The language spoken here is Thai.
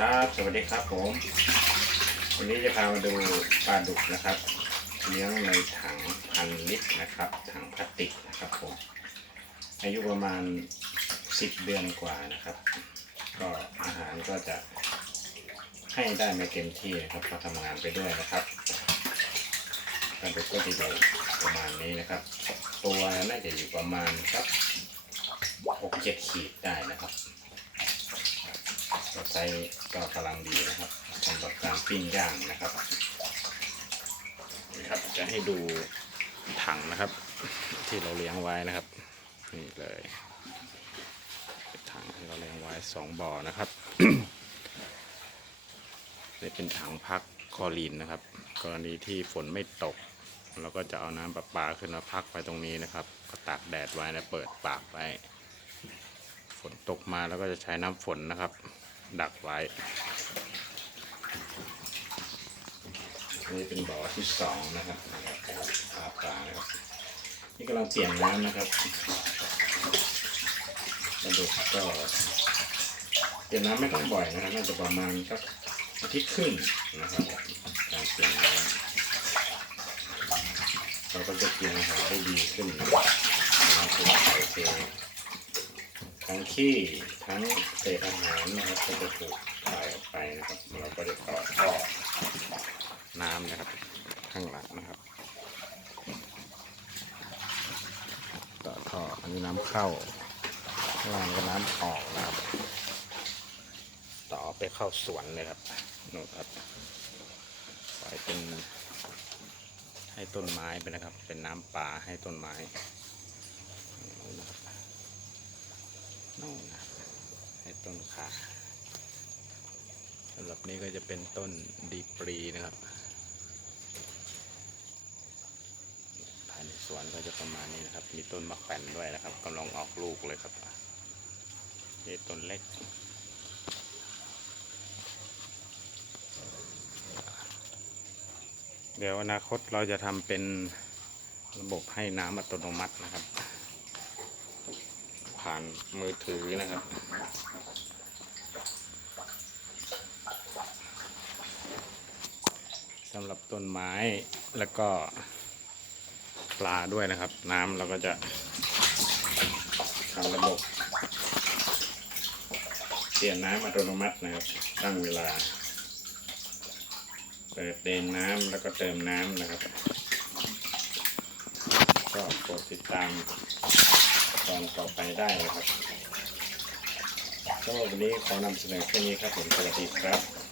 ครับ สวัสดีครับผม วันนี้จะพามาดูปลาดุกนะครับ เลี้ยงในถังพันลิตรนะครับ ถังพลาสติกนะครับผม อายุประมาณ10เดือนกว่านะครับ ก็อาหารก็จะให้ได้ไม่เต็มที่นะครับพราะทำงานไปด้วยนะครับปลาดุกก็จะอยู่ประมาณนี้นะครับ ตัวน่าจะอยู่ประมาณสักหกเจ็ดขีดได้นะครับใช้ ปิ้งย่างนะครับนี่ครับ จะให้ดูถังนะครับ ที่เราเลี้ยงไว้นะครับ นี่เลยถังที่เราเลี้ยงไว้สองบ่อนะครับนี่เป็นถังพักคอรีนนะครับ กรณีที่ฝนไม่ตก เราก็จะเอาน้ำประปาขึ้นมาพักไว้ตรงนี้นะครับ ก็ตากแดดไว้แล้วเปิดปากไว้ฝนตกมาแล้วก็จะใช้น้ำฝนนะครับ ดักไว้ นี่เป็นบ่อที่สองนะครับนะครับปลาปลานะครับ นี่กำลังเปลี่ยนน้ำนะครับกระดูกก็เปลี่ยนน้ำไม่ต้องบ่อยนะครับน่าจะประมาณสักอาทิตย์ครึ่งนะครับการเปลี่ยนน้ำเราก็จะกินอาหารได้ดีขึ้นน้ำถูกถ่ายเททั้งขี้ทั้งเศษอาหารนะครับก็จะถูกถ่ายออกไปนะครับ เราก็จะต่อท่อน้ำนะครับ ข้างหลังนะครับ ต่อท่ออั นี้น้ำเข้าข้างล่างก็น้ำออกนะครับ ต่อไปเข้าสวนเลยครับนู่นครับปล่อยเป็นให้ต้นไม้ไปนะครับ เป็นน้ำป่าให้ต้นไม้นู่นนะให้ต้นขาสำหรับนี้ก็จะเป็นต้นดีปรีนะครับ ภายในส วนก็จะประมาณนี้นะครับ มีต้นมะแขวนด้วยนะครับกำลังออกลูกเลยครับนี่ต้นเล็กเดี๋ยวอนาคตเราจะทำเป็นระบบให้น้ำอัตโนมัตินะครับ ผ่านมือถือนะครับ สำหรับต้นไม้แล้วก็ ปลาด้วยนะครับ น้ำเราก็จะทำระบบเปลี่ยนน้ำอัตโนมัตินะครับ ตั้งเวลา เปิดเดนน้ำแล้วก็เติมน้ำนะครับ ก็โปรดติดตามตอนต่อไปได้นะครับก็วันนี้ขอนำเสนอแค่นี้ครับผมสวัสดีครับ